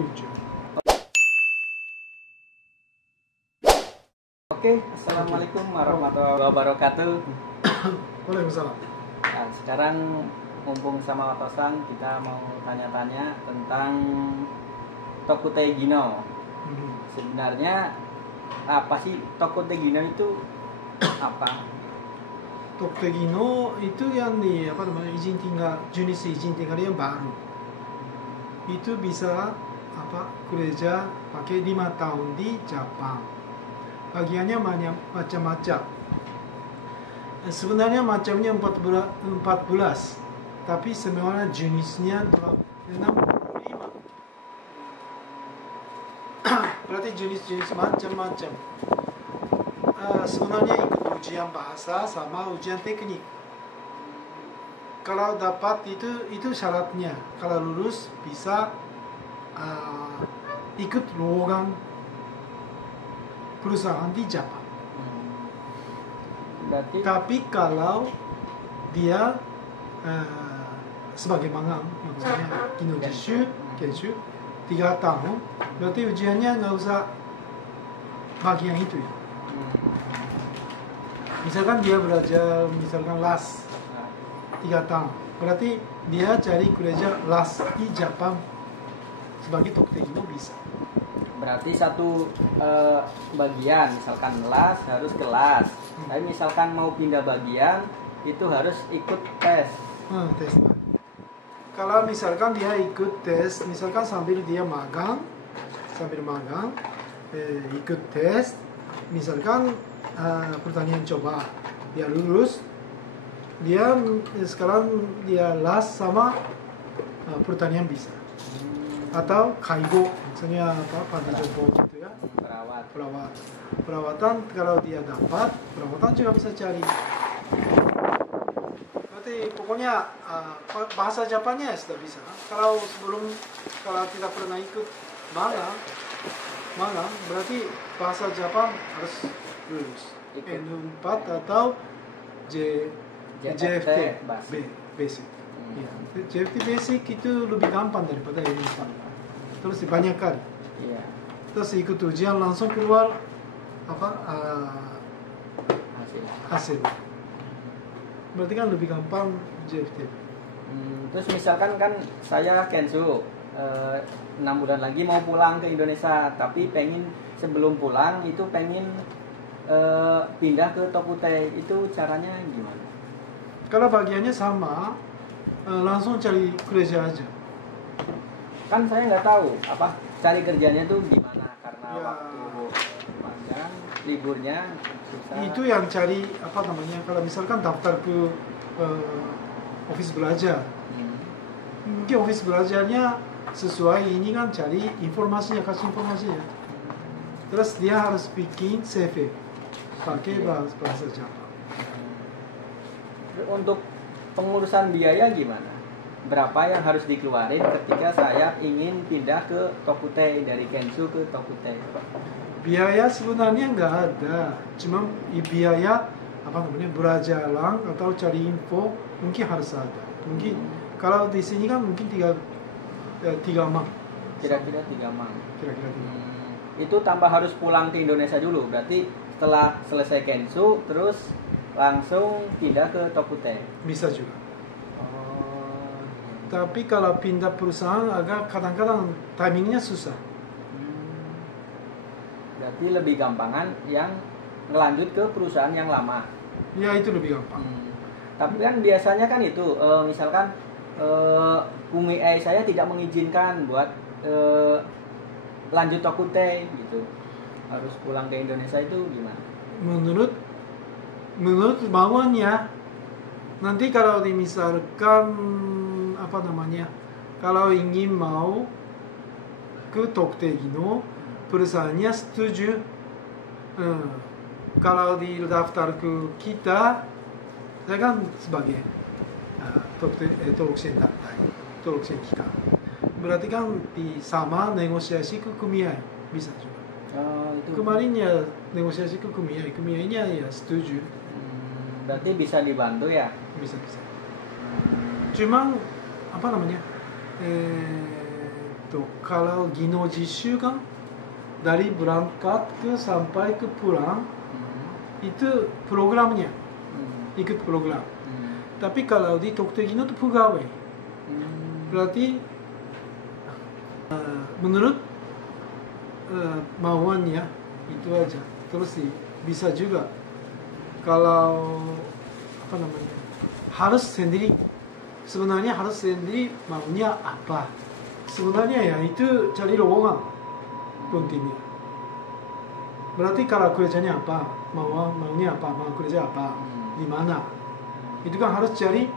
lucu. Oke, assalamualaikum warahmatullahi wabarakatuh. Waalaikumsalam. Nah, sekarang mumpung sama Otosan, kita mau tanya-tanya tentang Tokutei Gino. Sebenarnya apa sih Tokutei Gino itu apa? Tokutei Gino itu yang izin tinggal, jenis izin tinggal yang baru. Itu bisa kerja pakai 5 tahun di Jepang. Bagiannya macam-macam. Sebenarnya macamnya 14, tapi sebenarnya jenisnya 65. Berarti jenis-jenis macam-macam. Sebenarnya ikut ujian bahasa sama ujian teknik. Kalau dapat itu syaratnya. Kalau lulus bisa ikut lowongan perusahaan di Jepang. Berarti Tapi kalau dia sebagai magang, maksudnya Kinojishu, Kenshu 3 tahun, berarti ujiannya nggak usah bagian itu ya. Misalkan dia belajar, las 3 tahun, berarti dia cari kerja las di Jepang sebagai Tokutei Gino bisa. berarti satu bagian, misalkan las harus kelas. Tapi misalkan mau pindah bagian itu harus ikut tes. Tes. Kalau misalkan dia ikut tes, misalkan sambil magang, ikut tes, misalkan pertanyaan coba, dia lulus, dia sekarang dia las sama pertanyaan bisa. Atau kaigo, misalnya panti jompo gitu ya. Perawatan kalau dia dapat, perawatan juga bisa cari. Berarti pokoknya bahasa Japannya sudah bisa. Kalau tidak pernah ikut magang, berarti bahasa Jepang harus lulus. N4 atau JFT basic. Ya. JFT basic itu lebih gampang daripada N4. Terus banyak kali. Iya. Terus ikut ujian langsung keluar hasil. Berarti kan lebih gampang JFT. Terus misalkan kan saya Kensu 6 bulan lagi mau pulang ke Indonesia, tapi sebelum pulang itu pengen pindah ke Tokutei, itu caranya gimana? Kalau bagiannya sama, langsung cari kerja aja. Kan saya nggak tahu cari kerjanya tuh gimana, karena Ya. waktu panjang, liburnya susah. Itu yang cari kalau misalkan daftar ke office belajar. Mungkin office belajarnya sesuai ini kan cari kasih informasinya. Terus dia harus bikin CV pakai bahasa Jepang. Untuk pengurusan biaya gimana? Berapa yang harus dikeluarin ketika saya ingin pindah ke Tokutei, dari Kensu ke Tokutei? Biaya sebenarnya nggak ada, cuma biaya belajaran atau cari info mungkin harus ada. Mungkin kalau di sini kan mungkin 3 mang. Kira-kira 3 mang. Kira-kira 3 mang. Itu tambah harus pulang ke Indonesia dulu. Berarti setelah selesai Kensu terus langsung pindah ke Tokutei. Bisa juga. Tapi kalau pindah perusahaan agak kadang-kadang timingnya susah. Berarti lebih gampangan yang ngelanjut ke perusahaan yang lama. Ya itu lebih gampang. Tapi kan biasanya kan itu misalkan Kumiai saya tidak mengizinkan buat lanjut Tokutei gitu. Harus pulang ke Indonesia, itu gimana? Menurut mauannya, nanti kalau misalkan kalau ingin mau ke Tokutei Gino, perusahaannya setuju. Kalau daftar ke kita, saya kan sebagai Toloksen Kika. Berarti kan sama negosiasi ke Kumiai bisa juga. Kemarin ya negosiasi ke Kumiainya ya setuju. Berarti bisa dibantu ya? Bisa. Cuma kalau Gino Jishukan dari berangkat ke sampai ke pulang itu programnya ikut program. Tapi kalau di Tokyo Gino itu pegawai. Berarti menurut mauannya itu aja. Terus sih bisa juga kalau apa namanya harus sendiri, sebenarnya harus sendiri maunya apa. Sebenarnya ya itu cari lowongan pentingnya. Berarti kalau kerjanya apa, maunya apa, mau kerja apa, di mana, itu kan harus cari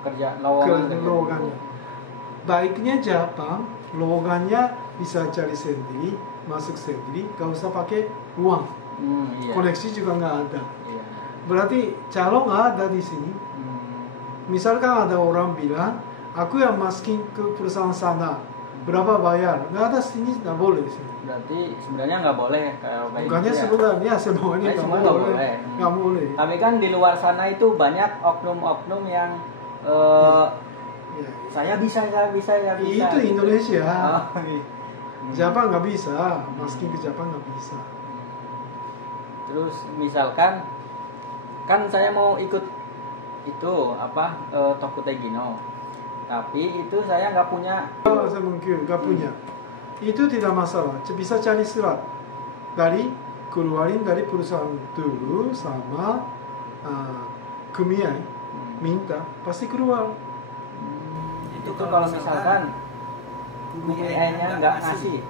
kerja lowongannya. Baiknya Jepang lowongannya bisa cari sendiri, masuk sendiri, gak usah pakai uang. Iya. Koneksi juga nggak ada. Iya. Berarti calon nggak ada di sini. Misalkan ada orang bilang, aku yang masukin ke perusahaan sana, berapa bayar? Nggak ada sini, nggak boleh di sini. Berarti sebenarnya nggak boleh kalau kayak Bukannya gitu ya? sebenarnya semuanya Semua nggak nggak boleh. boleh. Nggak boleh. Tapi kan di luar sana itu banyak oknum-oknum yang Ya. saya bisa. Itu Indonesia. Oh, iya. Jepang nggak bisa, masukin ke Jepang nggak bisa. Terus misalkan kan saya mau ikut itu apa Tokute Gino, tapi itu saya nggak punya. Saya mungkin nggak punya. Itu tidak masalah. Bisa cari surat dari keluarin dari perusahaan dulu sama kumiyai minta pasti keluar. Itu kalau misalkan kumiyainya nggak ngasih.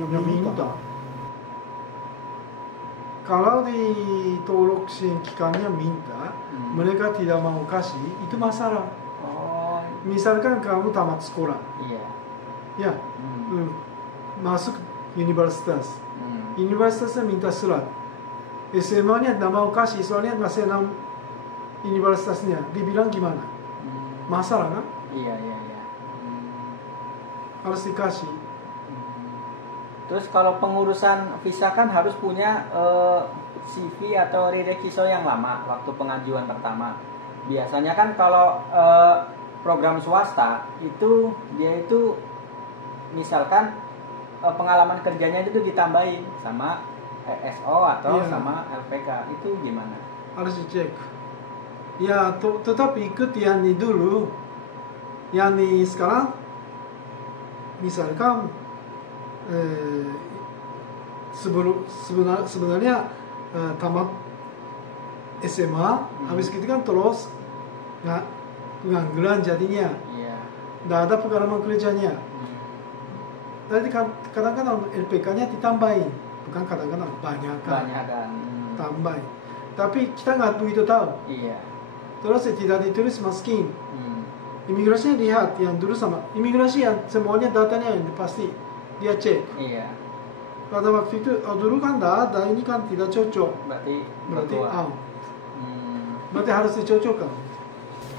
Yang minta. Kalau di tolok kikannya minta, mereka tidak mau kasih, itu masalah. Oh. Misalkan kamu tamat sekolah, Iya. ya, masuk universitas, universitasnya minta surat, SMA-nya tidak mau kasih, soalnya masih enam universitasnya, dibilang gimana? Masalah kan? Iya. Harus dikasih. Terus kalau pengurusan visa kan harus punya CV atau rerekiso yang lama waktu pengajuan pertama. Biasanya kan kalau program swasta itu dia itu misalkan pengalaman kerjanya itu ditambahin sama ESO atau sama LPK, itu gimana? Harus dicek. Ya, tetap ikut yang ini dulu. Yang ini sekarang, misalkan sebenarnya tamat SMA, habis itu kan terus nggak pengangguran jadinya, nggak ada pengalaman kerjanya. Jadi kadang-kadang LPK-nya ditambahin, bukan kadang-kadang banyak kan, tambahin. Tapi kita nggak begitu tahu. Iya. Terus tidak ditulis masukin. Imigrasinya lihat yang dulu sama imigrasi yang semuanya datanya yang pasti dia cek. Iya. Pada waktu itu dulu kan ada, ini kan tidak cocok. Berarti out. Berarti harus dicocokkan.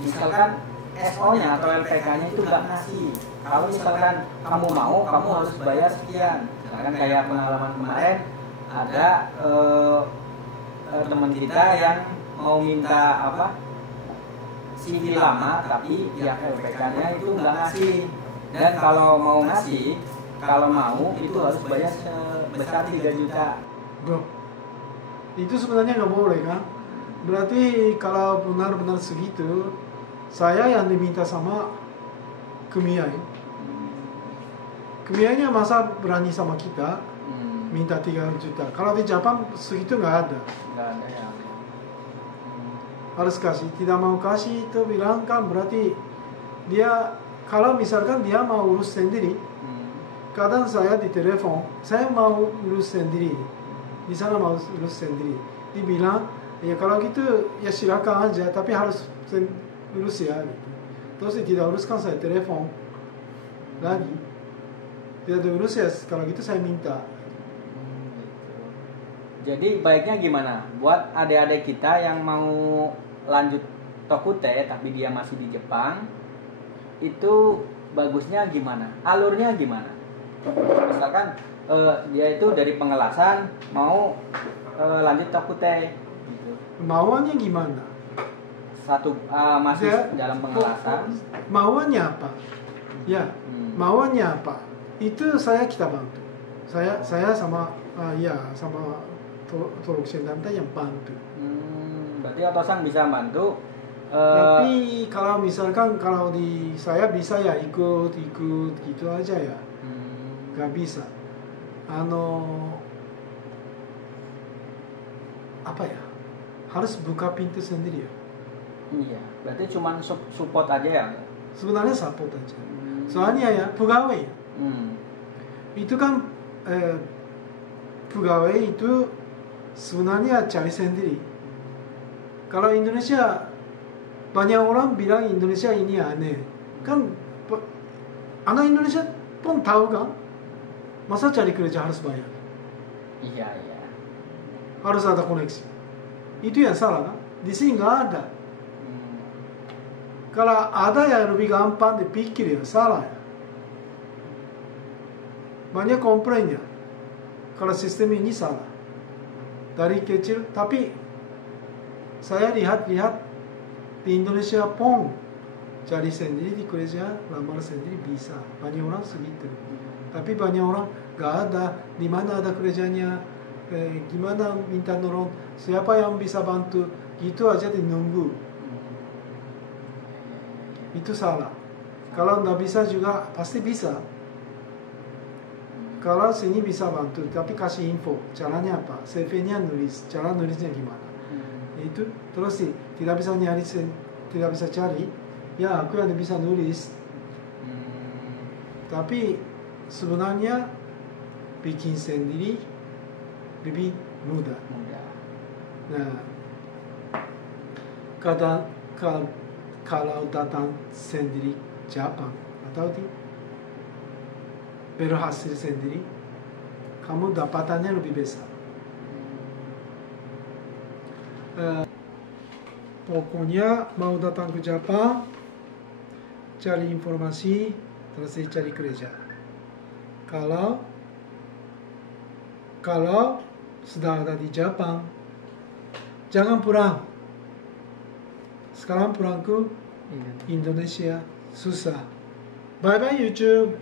Misalkan SO-nya atau LPK-nya itu nggak ngasih. Kalau misalkan kamu mau, kamu harus bayar sekian. Misalkan kayak pengalaman kemarin ada teman kita yang mau minta apa CV lama, tapi pihak LPK-nya itu nggak ngasih. Dan kalau mau ngasih, kalau mau itu harus bayar sebesar 3 juta. Bro, itu sebenarnya nggak boleh kan? Berarti kalau benar-benar segitu, saya yang diminta sama kumiyai. Kumiyainya masa berani sama kita minta 3 juta. Kalau di Jepang segitu nggak ada. Nggak ada ya. Harus kasih, tidak mau kasih itu bilang kan berarti dia kalau misalkan dia mau urus sendiri. Kadang saya di telepon, saya mau urus sendiri, di sana mau urus sendiri. Dibilang, ya kalau gitu ya silakan aja, tapi harus urus ya. Gitu. Terus tidak uruskan saya telepon lagi, tidak diurus ya. Kalau gitu saya minta. Jadi baiknya gimana? Buat adik-adik kita yang mau lanjut Tokute tapi dia masih di Jepang, itu bagusnya gimana? Alurnya gimana? Misalkan dia itu dari pengelasan mau lanjut Tokute gitu. Mauannya gimana? Masih dalam pengelasan. Mauannya apa? Ya, mauannya apa? Itu kita bantu. Saya sama sama Toloksen Dantai yang bantu. Berarti atasan bisa bantu. Tapi kalau misalkan saya bisa ya ikut gitu aja ya. Gak bisa. Apa ya? Harus buka pintu sendiri ya. Iya, berarti cuma support aja ya? Sebenarnya support aja. Soalnya ya pegawai. Itu kan pegawai itu sebenarnya cari sendiri. Kalau Indonesia banyak orang bilang Indonesia ini aneh. Kan anak Indonesia pun tahu kan? Masa cari kerja harus bayar? Iya. Harus ada koneksi. Itu yang salah kan? Di sini nggak ada. Kalau ada ya lebih gampang dipikir ya, salah ya. Banyak komplainnya. Kalau sistem ini salah. Dari kecil, tapi saya lihat di Indonesia pun cari sendiri di kerja, lamar sendiri bisa. Banyak orang segitu. Tapi banyak orang nggak ada. Di mana ada kerjanya? Gimana minta nolong? Siapa yang bisa bantu? Gitu aja dinunggu. Itu salah. Kalau nggak bisa juga pasti bisa. Kalau sini bisa bantu, tapi kasih info. Caranya apa? CV-nya nulis. Cara nulisnya gimana? Itu terus sih tidak bisa nyari, tidak bisa cari. Ya aku yang bisa nulis. Tapi sebenarnya bikin sendiri lebih mudah. Nah, kalau datang sendiri Jepang atau berhasil sendiri, kamu dapatannya lebih besar. Pokoknya mau datang ke Jepang, cari informasi, terus cari kerja. Kalau sudah ada di Jepang, jangan pulang. Sekarang pulang ke Indonesia susah. Bye bye YouTube.